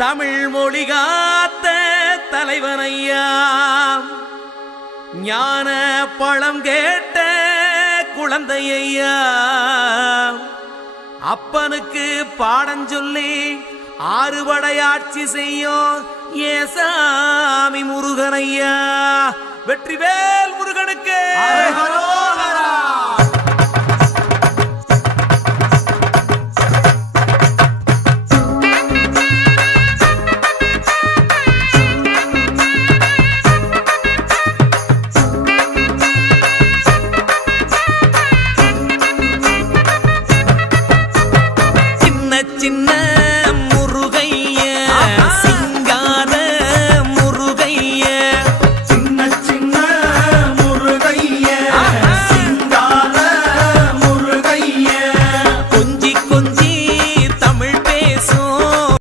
தமிழ் மொழி காத்த தலைவனையா, ஞான பழம் கேட்ட குழந்தையா, அப்பனுக்கு பாடம் சொல்லி ஆறுபடையாட்சி செய்யும் ஏசாமி முருகனையா. வெற்றிவேல் முருகனுக்கு.